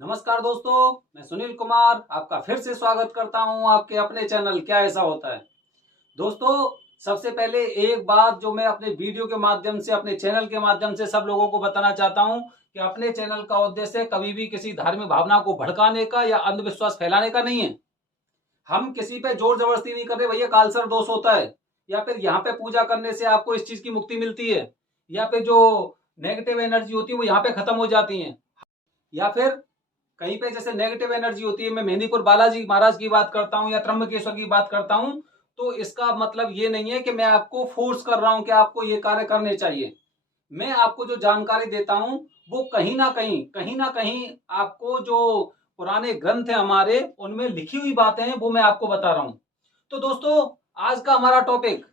नमस्कार दोस्तों, मैं सुनील कुमार आपका फिर से स्वागत करता हूं आपके अपने चैनल क्या ऐसा होता है। दोस्तों, सबसे पहले एक बात जो मैं अपने वीडियो के माध्यम से अपने चैनल के माध्यम से सब लोगों को बताना चाहता हूं कि अपने चैनल का उद्देश्य कभी भी किसी धार्मिक भावना को भड़काने का या अंधविश्वास फैलाने का नहीं है। हम किसी पे जोर जबरदस्ती नहीं कर रहे भैया कालसर्प दोष होता है या फिर यहाँ पे पूजा करने से आपको इस चीज की मुक्ति मिलती है या फिर जो नेगेटिव एनर्जी होती है वो यहाँ पे खत्म हो जाती है, या फिर कहीं पे जैसे नेगेटिव एनर्जी होती है। मैं मेहंदीपुर बालाजी महाराज की बात करता हूँ या त्र्यंबकेश्वर की बात करता हूँ, तो इसका मतलब ये नहीं है कि मैं आपको फोर्स कर रहा हूं कि आपको ये कार्य करने चाहिए। मैं आपको जो जानकारी देता हूं वो कहीं ना कहीं आपको जो पुराने ग्रंथ है हमारे उनमें लिखी हुई बातें हैं वो मैं आपको बता रहा हूं। तो दोस्तों, आज का हमारा टॉपिक,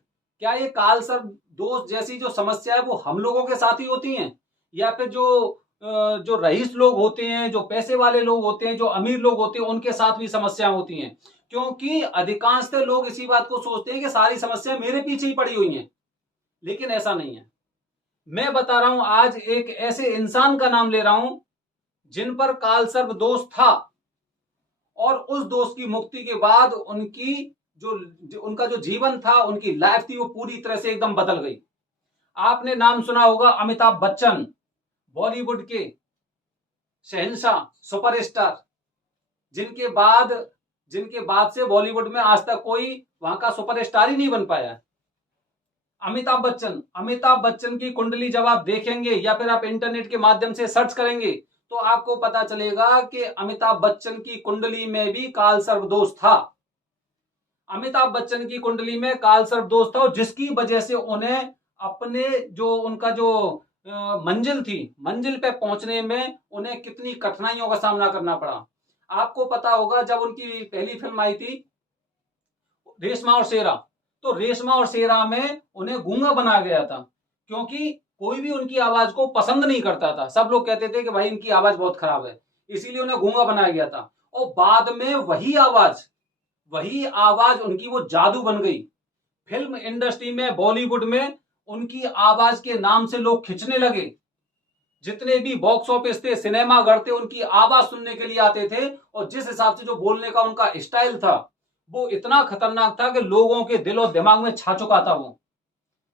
क्या ये काल सर्प दोष जैसी जो समस्या है वो हम लोगों के साथ ही होती हैं या फिर जो रईस लोग होते हैं, जो पैसे वाले लोग होते हैं, जो अमीर लोग होते हैं उनके साथ भी समस्याएं होती हैं? क्योंकि अधिकांशतः लोग इसी बात को सोचते हैं कि सारी समस्या मेरे पीछे ही पड़ी हुई हैं, लेकिन ऐसा नहीं है। मैं बता रहा हूं, आज एक ऐसे इंसान का नाम ले रहा हूं जिन पर कालसर्प दोष था और उस दोष की मुक्ति के बाद उनकी उनका जो जीवन था, उनकी लाइफ थी, वो पूरी तरह से एकदम बदल गई। आपने नाम सुना होगा अमिताभ बच्चन, बॉलीवुड के शहंशाह, सुपरस्टार, जिनके बाद जिनके बाद से बॉलीवुड में आज तक कोई वहां का सुपरस्टार ही नहीं बन पाया। अमिताभ बच्चन की कुंडली जब आप देखेंगे या फिर आप इंटरनेट के माध्यम से सर्च करेंगे तो आपको पता चलेगा कि अमिताभ बच्चन की कुंडली में भी कालसर्प दोष था। अमिताभ बच्चन की कुंडली में कालसर्प दोष था, जिसकी वजह से उन्हें अपने जो उनका जो मंजिल थी, मंजिल पे पहुंचने में उन्हें कितनी कठिनाइयों का सामना करना पड़ा। आपको पता होगा जब उनकी पहली फिल्म आई थी रेशमा और शेरा, तो रेशमा और शेरा में उन्हें गूंगा बनाया गया था क्योंकि कोई भी उनकी आवाज को पसंद नहीं करता था। सब लोग कहते थे कि भाई इनकी आवाज बहुत खराब है, इसीलिए उन्हें गूंगा बनाया गया था। और बाद में वही आवाज उनकी वो जादू बन गई। फिल्म इंडस्ट्री में, बॉलीवुड में उनकी आवाज के नाम से लोग खिंचने लगे। जितने भी बॉक्स ऑफिस थे, सिनेमा घर थे, उनकी आवाज सुनने के लिए आते थे। और जिस हिसाब से जो बोलने का उनका स्टाइल था वो इतना खतरनाक था कि लोगों के दिल और दिमाग में छा चुका था वो।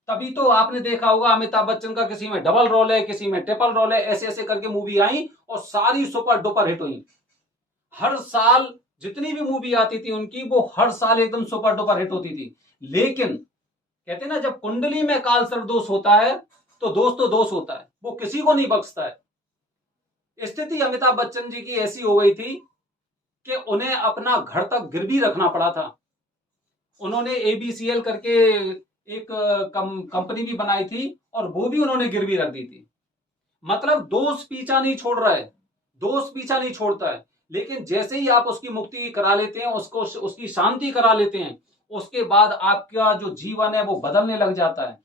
तभी तो आपने देखा होगा अमिताभ बच्चन का किसी में डबल रोल है, किसी में ट्रिपल रोल है, ऐसे ऐसे करके मूवी आई और सारी सुपर डुपर हिट हुई। हर साल जितनी भी मूवी आती थी उनकी, वो हर साल एकदम सुपर डुपर हिट होती थी। लेकिन कहते ना, जब कुंडली में कालसर्प दोष होता है तो दोष होता है, वो किसी को नहीं बख्शता है। स्थिति अमिताभ बच्चन जी की ऐसी हो गई थी कि उन्हें अपना घर तक गिरवी रखना पड़ा था। उन्होंने एबीसीएल करके एक कंपनी भी बनाई थी और वो भी उन्होंने गिरवी रख दी थी। मतलब दोष पीछा नहीं छोड़ रहा है, दोष पीछा नहीं छोड़ता है। लेकिन जैसे ही आप उसकी मुक्ति करा लेते हैं, उसकी शांति करा लेते हैं, उसके बाद आपका जो जीवन है वो बदलने लग जाता है।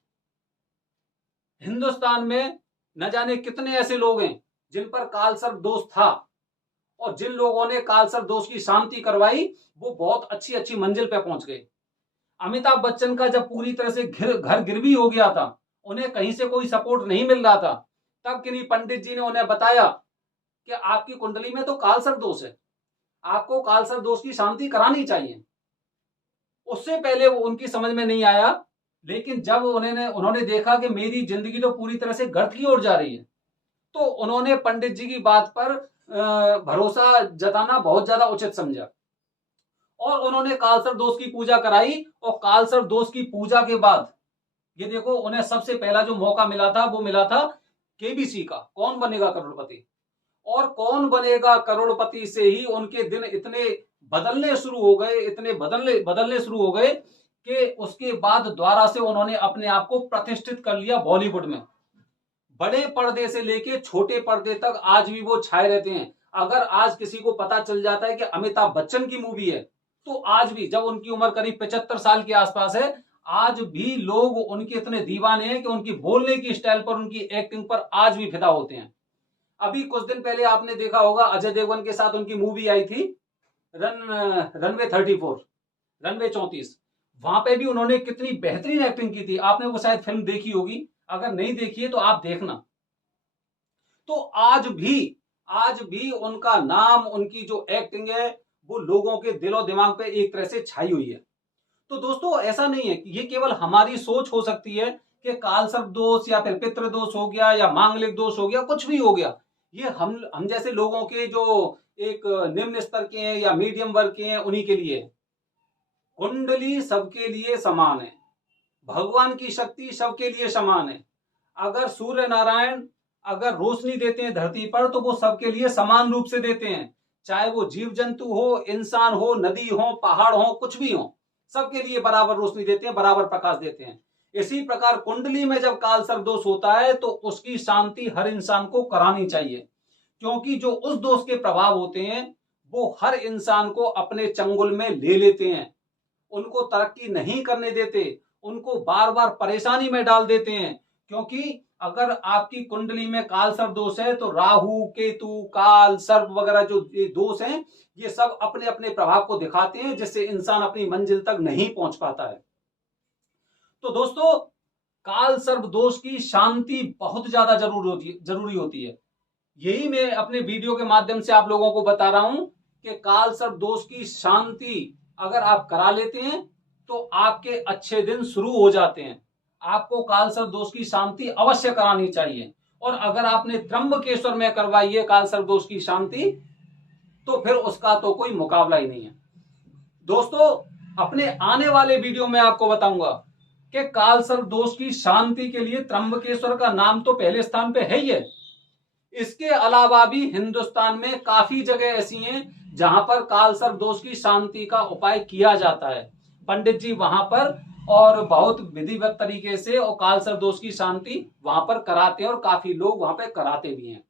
हिंदुस्तान में न जाने कितने ऐसे लोग हैं जिन पर कालसर्प दोष था और जिन लोगों ने कालसर्प दोष की शांति करवाई वो बहुत अच्छी अच्छी मंजिल पे पहुंच गए। अमिताभ बच्चन का जब पूरी तरह से घर गिरवी हो गया था, उन्हें कहीं से कोई सपोर्ट नहीं मिल रहा था, तब किन्हीं पंडित जी ने उन्हें बताया कि आपकी कुंडली में तो कालसर्प दोष है, आपको कालसर्प दोष की शांति करानी चाहिए। उससे पहले वो उनकी समझ में नहीं आया, लेकिन जब उन्होंने देखा कि मेरी जिंदगी तो पूरी तरह से गर्त की ओर जा रही है, तो उन्होंने पंडित जी की बात पर भरोसा जताना बहुत ज्यादा उचित समझा और उन्होंने कालसर्प दोष की पूजा कराई। और कालसर्प दोष की पूजा के बाद ये देखो, उन्हें सबसे पहला जो मौका मिला था वो मिला था केबीसी का कौन बनेगा करोड़पति। और कौन बनेगा करोड़पति से ही उनके दिन इतने बदलने शुरू हो गए, इतने बदलने शुरू हो गए कि उसके बाद द्वारा से उन्होंने अपने आप को प्रतिष्ठित कर लिया बॉलीवुड में। बड़े पर्दे से लेके छोटे पर्दे तक आज भी वो छाए रहते हैं। अगर आज किसी को पता चल जाता है कि अमिताभ बच्चन की मूवी है, तो आज भी, जब उनकी उम्र करीब 75 साल के आसपास है, आज भी लोग उनके इतने दीवाने हैं कि उनकी बोलने की स्टाइल पर, उनकी एक्टिंग पर आज भी फिदा होते हैं। अभी कुछ दिन पहले आपने देखा होगा अजय देवगन के साथ उनकी मूवी आई थी रनवे 34, रनवे 34। वहां पे भी उन्होंने कितनी बेहतरीन एक्टिंग की थी। आपने वो शायद फिल्म देखी होगी, अगर नहीं देखी है तो आप देखना। तो आज भी आज भी उनका नाम, उनकी जो एक्टिंग है वो लोगों के दिलो दिमाग पे एक तरह से छाई हुई है। तो दोस्तों ऐसा नहीं है कि ये केवल हमारी सोच हो सकती है कि कालसर्प दोष या फिर पितृ दोष हो गया या मांगलिक दोष हो गया, कुछ भी हो गया, ये हम जैसे लोगों के जो एक निम्न स्तर के हैं या मीडियम वर्ग के हैं उन्हीं के लिए। कुंडली सबके लिए समान है, भगवान की शक्ति सबके लिए समान है। अगर सूर्य नारायण अगर रोशनी देते हैं धरती पर तो वो सबके लिए समान रूप से देते हैं, चाहे वो जीव जंतु हो, इंसान हो, नदी हो, पहाड़ हो, कुछ भी हो, सबके लिए बराबर रोशनी देते हैं, बराबर प्रकाश देते हैं। इसी प्रकार कुंडली में जब कालसर्प दोष होता है तो उसकी शांति हर इंसान को करानी चाहिए, क्योंकि जो उस दोष के प्रभाव होते हैं वो हर इंसान को अपने चंगुल में ले लेते हैं, उनको तरक्की नहीं करने देते, उनको बार बार परेशानी में डाल देते हैं। क्योंकि अगर आपकी कुंडली में काल सर्प दोष है तो राहु, केतु, काल सर्प वगैरह जो ये दोष हैं ये सब अपने अपने प्रभाव को दिखाते हैं, जिससे इंसान अपनी मंजिल तक नहीं पहुंच पाता है। तो दोस्तों काल सर्प दोष की शांति बहुत ज्यादा जरूरी होती है। यही मैं अपने वीडियो के माध्यम से आप लोगों को बता रहा हूं कि काल सर्प दोष की शांति अगर आप करा लेते हैं तो आपके अच्छे दिन शुरू हो जाते हैं। आपको काल सर्प दोष की शांति अवश्य करानी चाहिए, और अगर आपने त्र्यंबकेश्वर में करवाई है काल सर्प दोष की शांति तो फिर उसका तो कोई मुकाबला ही नहीं है। दोस्तों अपने आने वाले वीडियो में आपको बताऊंगा कि काल सर्प दोष की शांति के लिए त्र्यंबकेश्वर का नाम तो पहले स्थान पे है ही है। इसके अलावा भी हिंदुस्तान में काफी जगह ऐसी हैं जहां पर काल सर्प दोष की शांति का उपाय किया जाता है। पंडित जी वहां पर और बहुत विधिवत तरीके से और काल सर्प दोष की शांति वहां पर कराते हैं, और काफी लोग वहां पर कराते भी हैं।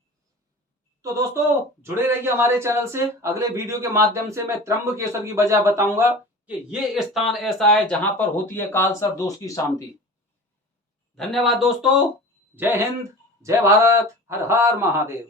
तो दोस्तों जुड़े रहिए हमारे चैनल से। अगले वीडियो के माध्यम से मैं त्र्यंबकेश्वर की वजह बताऊंगा कि ये स्थान ऐसा है जहां पर होती है काल सर्प दोष की शांति। धन्यवाद दोस्तों। जय हिंद, जय भारत, हर हर महादेव।